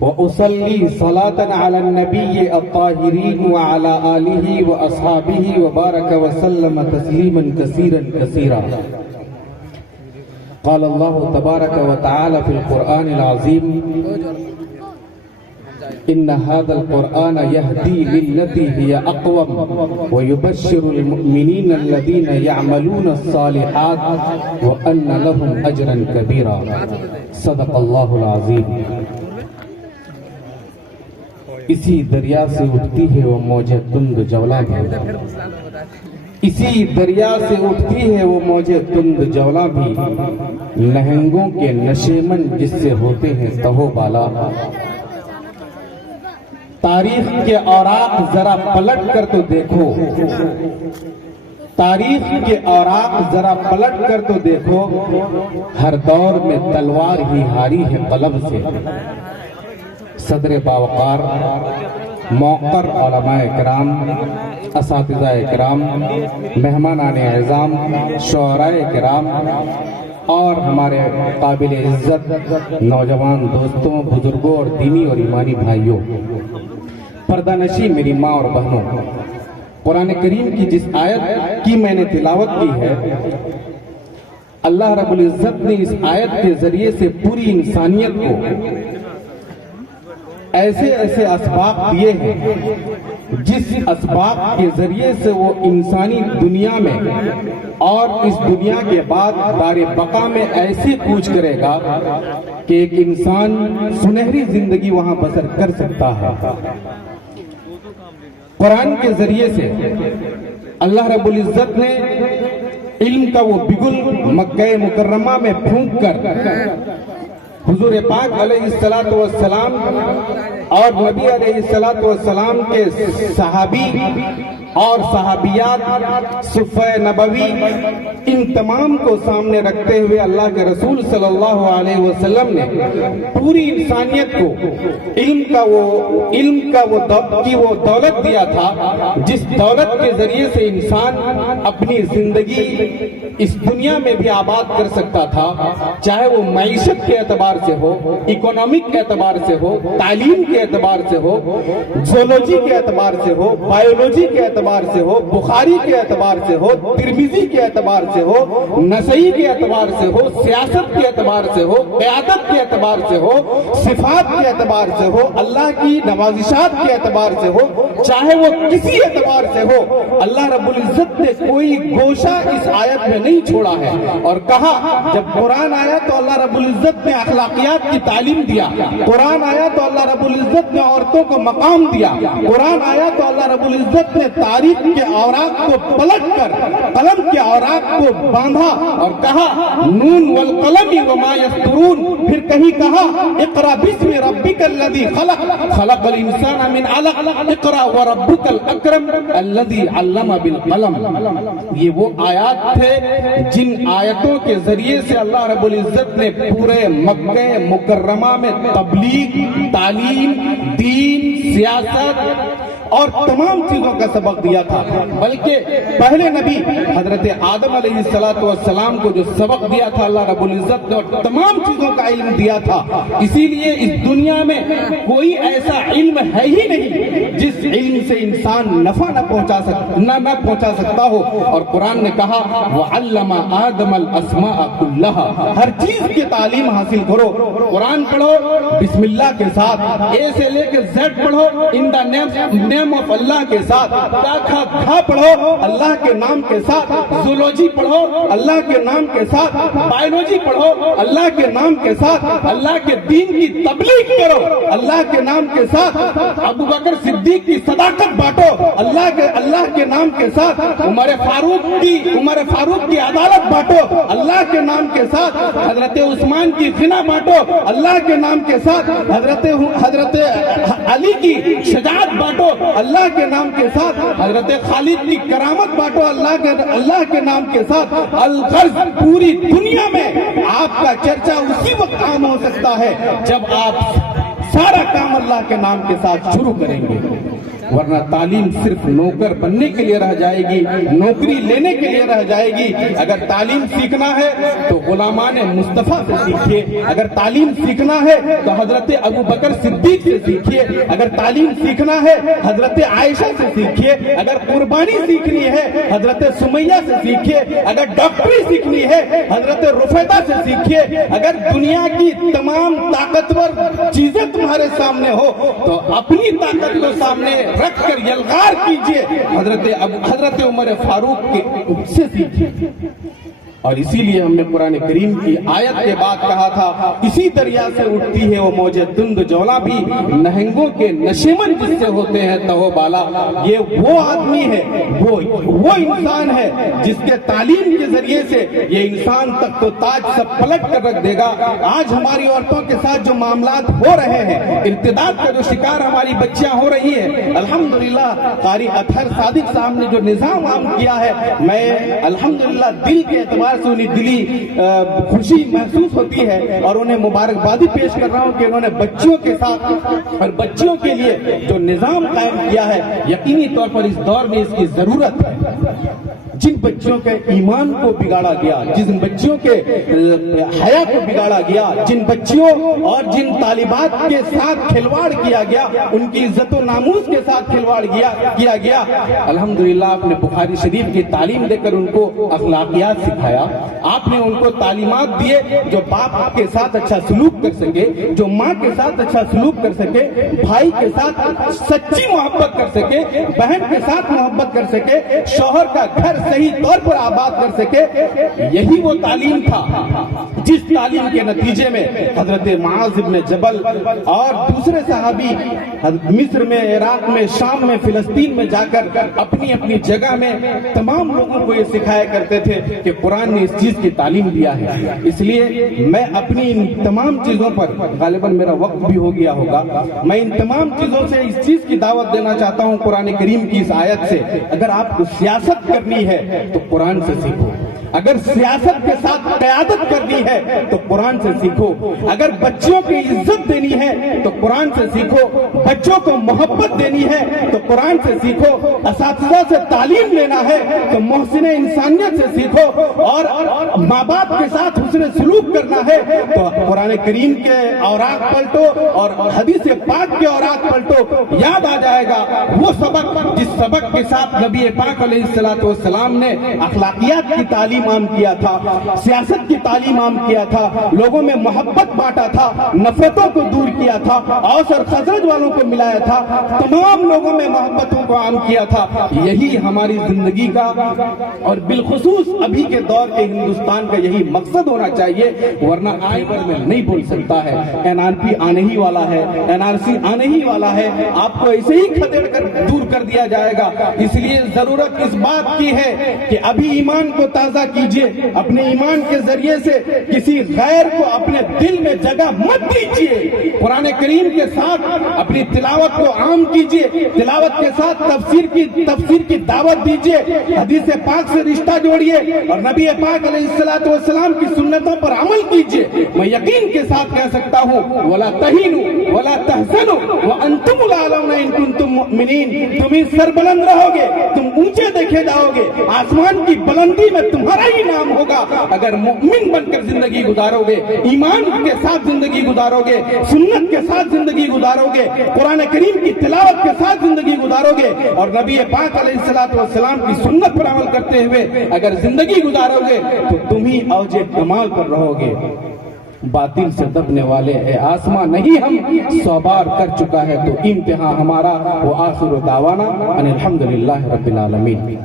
وأصلي صلاة على النبي الطاهرين وعلى آله وأصحابه وبارك وسلم تسليما كثيرا كثيرا. قال الله تبارك وتعالى في القرآن العظيم: إن هذا القرآن يهدي للتي هي أقوم ويبشر المؤمنين الذين يعملون الصالحات وأن لهم أجرا كبيرا. صدق اللہ العظیم. اسی دریا سے اٹھتی ہے وہ موج تند جولا بھی، اسی دریا سے اٹھتی ہے وہ موج تند جولا بھی، لہنگوں کے نشیمن جس سے ہوتے ہیں تہو بالا. تاریخ کے اوراق ذرا پلٹ کر تو دیکھو، تاریخ کے اوراق ذرا پلٹ کر تو دیکھو، ہر دور میں تلوار ہی ہاری ہے قلم سے. صدر باوقار موقر علماء کرام، اساتذہ کرام، مہمانان اعظام، شعراء کرام اور ہمارے قابل عزت نوجوان دوستوں، بزرگوں اور دینی اور ایمانی بھائیوں، پردہ نشی میری ماں اور بہنوں، قرآن کریم کی جس آیت کی میں نے تلاوت کی ہے، اللہ رب العزت نے اس آیت کے ذریعے سے پوری انسانیت کو ایسے ایسے اسباق دیے ہیں جس اسباق کے ذریعے سے وہ انسانی دنیا میں اور اس دنیا کے بعد دار بقا میں ایسی کوچ کرے گا کہ ایک انسان سنہری زندگی وہاں بسر کر سکتا ہے. قرآن کے ذریعے سے اللہ رب العزت نے علم کا وہ بگل مکہ مکرمہ میں پھونک کر حضور پاک علیہ السلام اور نبی علیہ السلام کے صحابی اور صحابیات، صفہ نبوی، ان تمام کو سامنے رکھتے ہوئے اللہ کے رسول صلی اللہ علیہ وسلم نے پوری انسانیت کو علم کا وہ دولت دیا تھا جس دولت کے ذریعے سے انسان اپنی زندگی اس دنیا میں بھی آباد کر سکتا تھا، چاہے وہ معیشت کے اعتبار سے ہو، اکنامک کے اعتبار سے ہو، تعلیم کے اعتبار سے ہو، زولوجی کے اعتبار سے ہو، بایولوجی کے اعتبار سے ہو، بخاری کے اعتبار سے ہو، ترمذی کے اعتبار سے ہو، نسائی کے اعتبار سے ہو، سیاست کے اعتبار سے ہو، قیادت کے اعتبار سے ہو، صفات کے اعتبار سے ہو، اللہ کی نوازشات کے اعتبار سے ہو، چاہے وہ کسی اعتبار سے ہو، اللہ رب العزت نے کوئی گوشہ اس آیت میں نہیں چھوڑا ہے. اور کہا جب قرآن آیا تو اللہ رب العزت نے اخلاقیات کی تعلیم دیا، قرآن آیا تو اللہ رب العزت نے عورتوں کو مقام دیا، قرآن آیا تو اللہ رب العزت نے تاریخ کے اوراق کو پلٹ کر قلم کے اوراق کو باندھا اور کہا نون والقلم وما یسطرون. پھر کہیں کہا اقرا باسم ربک الذی خلق خلق الانسان من علق اقرا وربک الاکرم الذی علم بالقلم. یہ وہ آیات تھے جن آیتوں کے ذریعے سے اللہ رب العزت نے پورے مکہ مکرمہ میں تبلیغ، تعلیم، دین، سیاست اور تمام چیزوں کا سبق دیا تھا. بلکہ پہلے نبی حضرت آدم علیہ السلام کو جو سبق دیا تھا اللہ رب العزت نے اور تمام چیزوں کا علم دیا تھا. اسی لیے اس دنیا میں کوئی ایسا علم ہے ہی نہیں جس علم سے انسان نفع نہ پہنچا سکتا ہو. اور قرآن نے کہا وَعَلَّمَ آدَمَ الْأَسْمَاءَ كُلَّهَا. ہر چیز کی تعلیم حاصل کرو. قرآن پڑھو بسم اللہ کے ساتھ، اے سے لے کے زیڈ پڑھو ان دا نیم آف اللہ کے ساتھ، کھا پڑھو اللہ کے نام کے ساتھ، زولوجی پڑھو اللہ کے نام کے ساتھ، بایولوجی پڑھو اللہ کے نام کے ساتھ، اللہ کے دین کی تبلیغ کرو اللہ کے نام کے ساتھ، ابو بکر صدیق کی صداقت بانٹو اللہ کے نام کے ساتھ، عمر فاروق کی عدالت بانٹو اللہ کے نام کے ساتھ، حضرت عثمان کی غنا بانٹو اللہ کے نام کے ساتھ، حضرت علی کی شجاعت بانٹو اللہ کے نام کے ساتھ، حضرت خالد کی کرامت بانٹو اللہ کے نام کے ساتھ. الغرض پوری دنیا میں آپ کا چرچا اسی وقت عام ہو سکتا ہے جب آپ سارا کام اللہ کے نام کے ساتھ شروع کریں گے. ورنہ تعلیم صرف نوکر بننے کے لیے رہ جائے گی، نوکری لینے کے لیے رہ جائے گی۔ اگر تعلیم سیکھنا ہے تو غلامان مصطفیٰ سے سیکھیے، اگر تعلیم سیکھنا ہے تو حضرت ابو بکر صدیق سے سیکھیے، اگر تعلیم سیکھنا ہے حضرت عائشہ سے سیکھیے، اگر قربانی سیکھنی ہے حضرت سمیہ سے سیکھیے، اگر ڈاکٹری سیکھنی ہے حضرت رفیدہ سے سیکھیے، اگر دنیا کی تمام طاقتور چیزیں تمہارے سامنے ہو تو اپنی طاقت کو سامنے رکھ کر یلغار کیجئے، حضرت عمر فاروق سے سیکھیے۔ اور اسی لیے ہم نے قرآن کریم کی آیت کے بعد کہا تھا، اسی دریا سے اٹھتی ہے وہ موج دند جولا بھی، نہنگوں کے نشیمن جس سے ہوتے ہیں تہو بالا۔ یہ وہ آدمی ہے، وہ انسان ہے جس کے تعلیم کے ذریعے سے یہ انسان تخت و تاج سب پلٹ کر رکھ دے گا۔ آج ہماری عورتوں کے ساتھ جو معاملات ہو رہے ہیں، ارتداد کا جو شکار ہماری بچیاں ہو رہی ہیں، الحمدللہ قاری اطہر صادق صاحب نے جو نظام عام کیا ہے، میں الحمدللہ دل کے اعتبار سے انہیں دلی خوشی محسوس ہوتی ہے اور انہیں مبارکبادی پیش کر رہا ہوں کہ انہوں نے بچیوں کے ساتھ اور بچیوں کے لیے جو نظام قائم کیا ہے، یقینی طور پر اس دور میں اس کی ضرورت ہے۔ جن بچوں کے ایمان کو بگاڑا گیا، جن بچوں کے حیا کو بگاڑا گیا، جن بچیوں اور جن طالبات کے ساتھ کھلواڑ کیا گیا، ان کی عزت و ناموس کے ساتھ کھلواڑ کیا گیا، الحمدللہ آپ نے بخاری شریف کی تعلیم دے کر ان کو اخلاقیات سکھایا، آپ نے ان کو تعلیمات دیے جو باپ کے ساتھ اچھا سلوک کر سکے، جو ماں کے ساتھ اچھا سلوک کر سکے، بھائی کے ساتھ سچی محبت کر سکے، بہن کے ساتھ محبت کر سکے، شوہر کا گھر صحیح طور پر آباد کر سکے۔ یہی وہ تعلیم تھا جس تعلیم کے نتیجے میں حضرت معاذ بن جبل اور دوسرے صحابی مصر میں، عراق میں، شام میں، فلسطین میں جا کر اپنی اپنی جگہ میں تمام لوگوں کو یہ سکھایا کرتے تھے کہ قرآن نے اس چیز کی تعلیم دیا ہے۔ اس لیے میں اپنی ان تمام چیزوں پر، غالباً میرا وقت بھی ہو گیا ہوگا، میں ان تمام چیزوں سے اس چیز کی دعوت دینا چاہتا ہوں قرآن کریم کی اس آیت سے، اگر آپ کو سیاست کرنی ہے تو قرآن سے سیکھو، اگر سیاست کے ساتھ قیادت کرنی ہے تو قرآن سے سیکھو، اگر بچوں کی عزت دینی ہے تو قرآن سے سیکھو، بچوں کو محبت دینی ہے تو قرآن سے سیکھو، اساتذہ سے تعلیم لینا ہے تو محسن انسانیت سے سیکھو، اور ماں باپ کے ساتھ حسن سلوک کرنا ہے تو قرآن کریم کے اوراق پلٹو اور حدیث پاک کے اوراق پلٹو، یاد آ جائے گا وہ سبق جس سبق کے ساتھ نبی پاک علیہ السلام نے اخلاقیات کی تعلیم عام کیا تھا، سیاست کی تعلیم عام کیا تھا، لوگوں میں محبت بانٹا تھا، نفرتوں کو دور کیا تھا، اوس اور خزرج والوں کو ملایا تھا، تمام لوگوں میں محبتوں کو عام کیا تھا۔ یہی ہماری زندگی کا اور بالخصوص ابھی کے دور کے ہندوستان کا یہی مقصد ہونا چاہیے، ورنہ آئے پر میں نہیں بول سکتا ہے۔ NRP آنے ہی والا ہے، NRC آنے ہی والا ہے، آپ کو ایسے ہی کھدیڑ کر دور کر دیا جائے گا۔ اس لیے ضرورت اس بات کی ہے کہ ابھی ایمان کو تازہ کیجئے، اپنے ایمان کے ذریعے سے کسی غیر کو اپنے دل میں جگہ مت دیجئے، قرآن کریم کے ساتھ اپنی تلاوت کو عام کیجئے، تلاوت کے ساتھ تفسیر کی دعوت دیجئے، حدیث پاک سے رشتہ جوڑیے اور نبی پاک علیہ السلام کی سنتوں پر عمل کیجئے۔ میں یقین کے ساتھ کہہ سکتا ہوں وَلَا تَهِنُوا وَلَا تَحْزَنُوا وَأَنْتُمُ الْأَعْلَوْنَ إِن كُنتُم مُؤْمِنِينَ، تم اس سر بلند رہو گے، تم اونچے دیکھے جاؤ گے، آسمان کی بلندی میں تمہارا ہی نام ہوگا اگر مؤمن بن کر زندگی گزارو گے، ایمان کے ساتھ زندگی گزارو گے، سنت کے ساتھ زندگی گزارو گے، قرآن کریم کی تلاوت کے ساتھ زندگی گزارو گے، اور نبی پاک علیہ السلام کی سنت پر عمل کرتے ہوئے اگر زندگی گزارو گے تو تم ہی اوج کمال پر رہو گے۔ باطل سے دبنے والے اے آسمان نہیں ہم، 100 بار کر چکا ہے تو امتحان ہمارا، وہ آخر دعوانا ان الحمدللہ رب العالمین۔